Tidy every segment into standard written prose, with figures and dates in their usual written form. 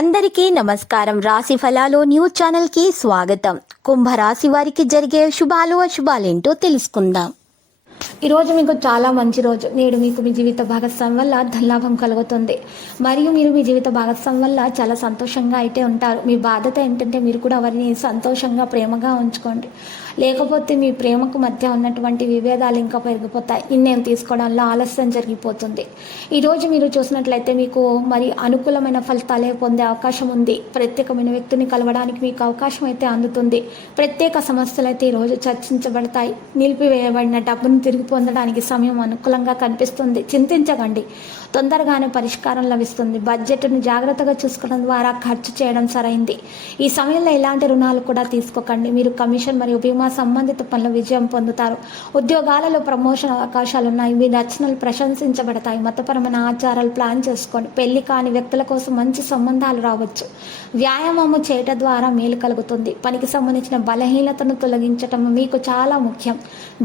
అందరికీ నమస్కారం. రాశి ఫలాలు న్యూస్ ఛానల్ కి స్వాగతం. కుంభరాశి వారికి జరిగే శుభాలు అశుభాలేంటో తెలుసుకుందాం. ఈరోజు మీకు చాలా మంచి రోజు. నేడు మీకు మీ జీవిత భాగస్వామి వల్ల ధనలాభం కలుగుతుంది మరియు మీరు మీ జీవిత భాగస్వామి వల్ల చాలా సంతోషంగా అయితే ఉంటారు. మీ బాధ్యత ఏంటంటే మీరు కూడా వారిని సంతోషంగా ప్రేమగా ఉంచుకోండి, లేకపోతే మీ ప్రేమకు మధ్య ఉన్నటువంటి విభేదాలు ఇంకా పెరిగిపోతాయి. నిర్ణయం తీసుకోవడంలో ఆలస్యం జరిగిపోతుంది. ఈరోజు మీరు చూసినట్లయితే మీకు మరి అనుకూలమైన ఫలితాలే పొందే అవకాశం ఉంది. ప్రత్యేకమైన వ్యక్తిని కలవడానికి మీకు అవకాశం అయితే అందుతుంది. ప్రత్యేక సమస్యలు అయితే ఈరోజు చర్చించబడతాయి. నిలిపివేయబడిన డబ్బును తిరిగి పొందడానికి సమయం అనుకూలంగా కనిపిస్తుంది. చింతించకండి, తొందరగానే పరిష్కారం లభిస్తుంది. బడ్జెట్ను జాగ్రత్తగా చూసుకోవడం ద్వారా ఖర్చు చేయడం సరైంది. ఈ సమయంలో ఎలాంటి రుణాలు కూడా తీసుకోకండి. మీరు కమిషన్ మరియు బీమా సంబంధిత పనుల విజయం పొందుతారు. ఉద్యోగాలలో ప్రమోషన్ అవకాశాలు ఉన్నాయి. మీ రచనలు ప్రశంసించబడతాయి. మతపరమైన ఆచారాలు ప్లాన్ చేసుకోండి. పెళ్లి కాని వ్యక్తుల కోసం మంచి సంబంధాలు రావచ్చు. వ్యాయామము చేయటం ద్వారా మేలు కలుగుతుంది. పనికి సంబంధించిన బలహీనతను తొలగించటం మీకు చాలా ముఖ్యం.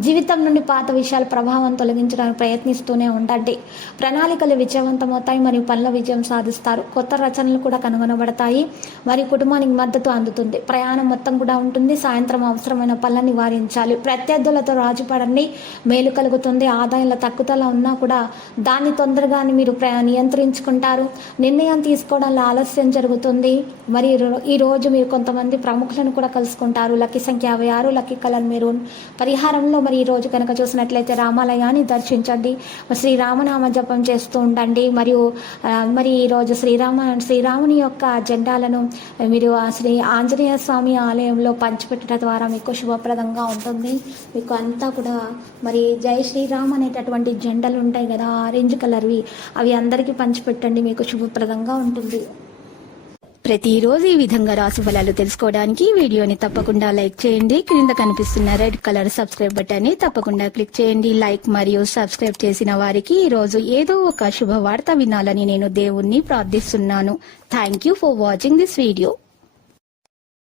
జీవితం నుండి పాత విషయాల ప్రభావం తొలగించడానికి ప్రయత్నిస్తూనే ఉండండి. ప్రణాళికలు విజయవంతమవుతాయి మరియు పనుల విజయం సాధిస్తారు. కొత్త రచనలు కూడా కనుగొనబడతాయి మరియు కుటుంబానికి మద్దతు అందుతుంది. ప్రయాణం మొత్తం కూడా ఉంటుంది. సాయంత్రం అవసరమైన పనులను నివారించాలి. ప్రత్యర్థులతో రాజుపడండి, మేలు కలుగుతుంది. ఆదాయంలో తగ్గుదల ఉన్నా కూడా దాన్ని తొందరగానే మీరు నియంత్రించుకుంటారు. నిర్ణయం తీసుకోవడంలో ఆలస్యం జరుగుతుంది. మరి ఈరోజు మీరు కొంతమంది ప్రముఖులను కూడా కలుసుకుంటారు. లక్కీ సంఖ్య 56, లక్కీ కలర్ మెరూన్. పరిహారంలో మరి ఈ రోజు కనుక చూసినట్లయితే రామాలయాన్ని దర్శించండి, శ్రీరామనామ జపం చేస్తూ ఉండండి. మరి ఈరోజు శ్రీరాముని యొక్క జెండాలను మీరు శ్రీ ఆంజనేయ స్వామి ఆలయంలో పంచిపెట్టడం ద్వారా మీకు శుభప్రదంగా ఉంటుంది. మీకు అంతా కూడా మరి జై శ్రీరామ్ అనేటటువంటి జెండాలు ఉంటాయి కదా, ఆరెంజ్ కలర్వి, అవి అందరికీ పంచిపెట్టండి, మీకు శుభప్రదంగా ఉంటుంది. ప్రతిరోజు ఈ విధంగా రాశి ఫలాలు తెలుసుకోవడానికి వీడియోని తప్పకుండా లైక్ చేయండి. క్రింద కనిపిస్తున్న రెడ్ కలర్ సబ్స్క్రైబ్ బటన్ ని తప్పకుండా క్లిక్ చేయండి. లైక్ మరియు సబ్స్క్రైబ్ చేసిన వారికి ఈ రోజు ఏదో ఒక శుభవార్త వినాలని నేను దేవుణ్ణి ప్రార్థిస్తున్నాను. Thank you for watching this video.